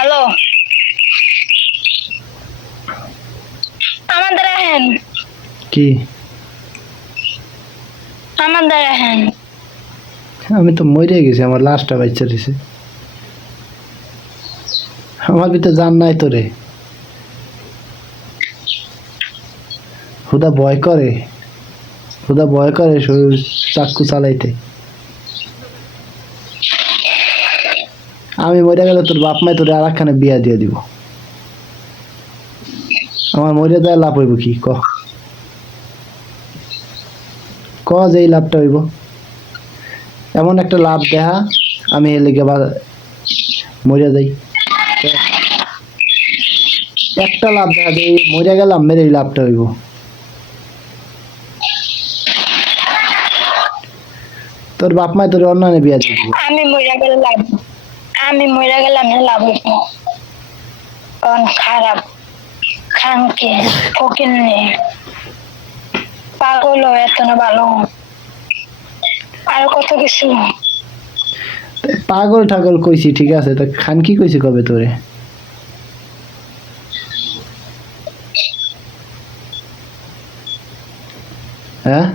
Hello. আমাদের আহেন। কি? আমাদের আহেন। আমি তো মরে গেছি আমার লাস্টটা বাচ্চা দিছে। আমার ভিতরে জান নাই তো রে হুদা ভয় করে। হুদা ভয় করে শরীর চাক্কু চালাইতে। আমি মরে গেলে তোর বাপ মাই তোর আর বিয়া দিয়ে দিব। আমার মরে দেয় লাভ হইব কি? ক? ক যে লাভটা হইব? এমন একটা লাভ দেখা আমি এর বা মরে যাই। একটা লাভ দেখা যে মরে গেলাম, মেরে এই লাভটা হইব। তোর বাপ মায় তোর অন্যান্য বিয়া দিয়ে আমি মরে গেলে লাভ আমি মরে গেলাম লাভ হইব। কারণ খারাপ খানকে ফকির নেই পাগল এত না ভালো। আর কত কিছু। পাগল ঠাগল কইছি ঠিক আছে। তা খান কি কইছি কবে তোরে? হ্যাঁ?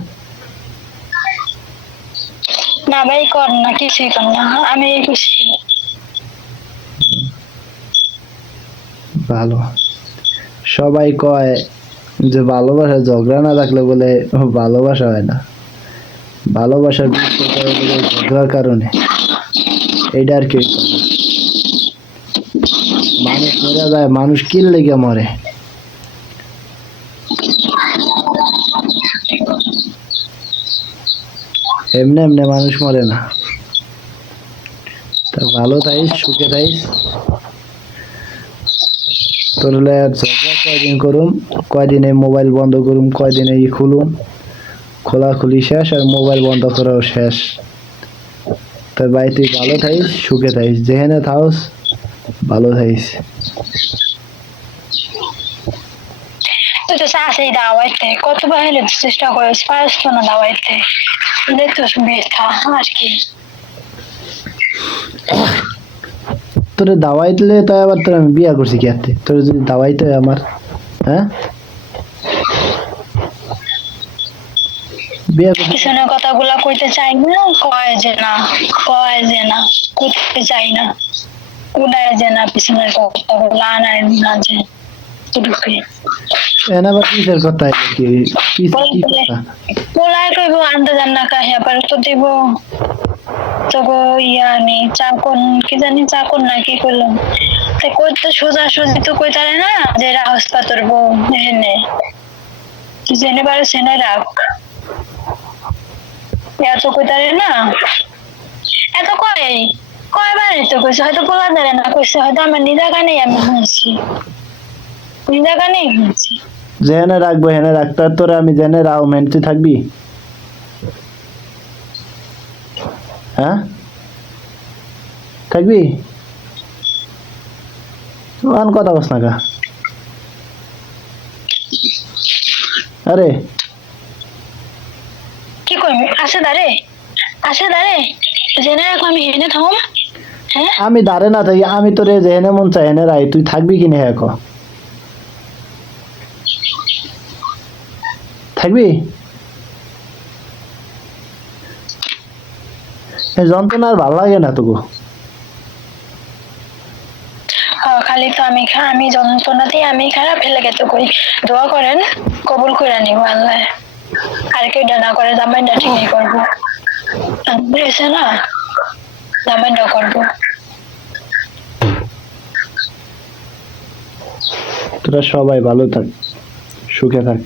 না ভাই কর না কিছুই কর না। আমি খুশি। ভালো। সবাই কয় যে ভালোবাসা ঝগড়া না থাকলে বলে ভালোবাসা হয় না। ভালোবাসার ঝগড়ার কারণে। এইটা আর না। মানুষ মরে যায়, মানুষ কি লেগে মরে। এমনি এমনি মানুষ মরে না। তা ভালো থাইস সুখে থাইস তোর হলে আর কয়দিন করুম, কয়দিনে মোবাইল বন্ধ করুম, কয়দিনে ই খুলুম, খোলাখুলি শেষ আর মোবাইল বন্ধ করাও শেষ। তোর ভাই, তুই ভালো থাইস সুখে থাইস যেখানে থাকস, ভালো থাইস তুই তো চাষেই দাওয়াইতে কত বাইরে চেষ্টা করিস, পারিস তো না দাওয়াইতে দেখছিস বেথা, আর কি। তোরে দাওয়াই দিলে তাই আবার তোর আমি বিয়া করছি কি হাতে? তোর যদি দাওয়াইতে হয় আমার হ্যাঁ? বিয়া পিছনের কথাগুলা কইতে চাই না কয় যে না কয় যে না করতে চাই না। উড়ায় যে না পিছনের কথাগুলা আনায় না যে আবার কিসের কথা কি কি কি কথা? পোলায় কইব আনতে জান না কাহিয়া পারে তো দিব। তো চাকন কি জানি চাকন না, কি করলাম? তে কইতে সোজা সোজি তো কইতারে না, যে বউ জেনে রাখ। এত কইতারে না। এত কয় কয়বারই তো কইছে, হয়তো ধরে না কইছে, হয়তো আমার নিজা আমি শুনছি নিজা যেখানে রাখব, হেনে রাখতে তোরা আমি জেনে রাও মেন তুই থাকবি? হ্যাঁ? থাকবি আন কথা বস না আরে। কি করবি? আসে দাঁড়ে। আসে দাঁড়ে। জেনে রাখো আমি হেনে থাকো হ্যাঁ? আমি দাঁড়ে না থাকি আমি তোরে যেহেনে মন চাই হেনে রাই। তুই থাকবি কি না এক থাকবি? এই যন্ত্রণা আর ভালো লাগে না তোকে খালি তো আমি খা আমি যন্ত্রণাতেই আমি খারাপ ফেলে গেতে করি দোয়া করেন কবুল করে নিব আল্লাহ। আর কেউ ডানা করে জামাইটা ঠিকই করব। বুঝেছে না জামাইটা করব। তোরা সবাই ভালো থাক সুখে থাক।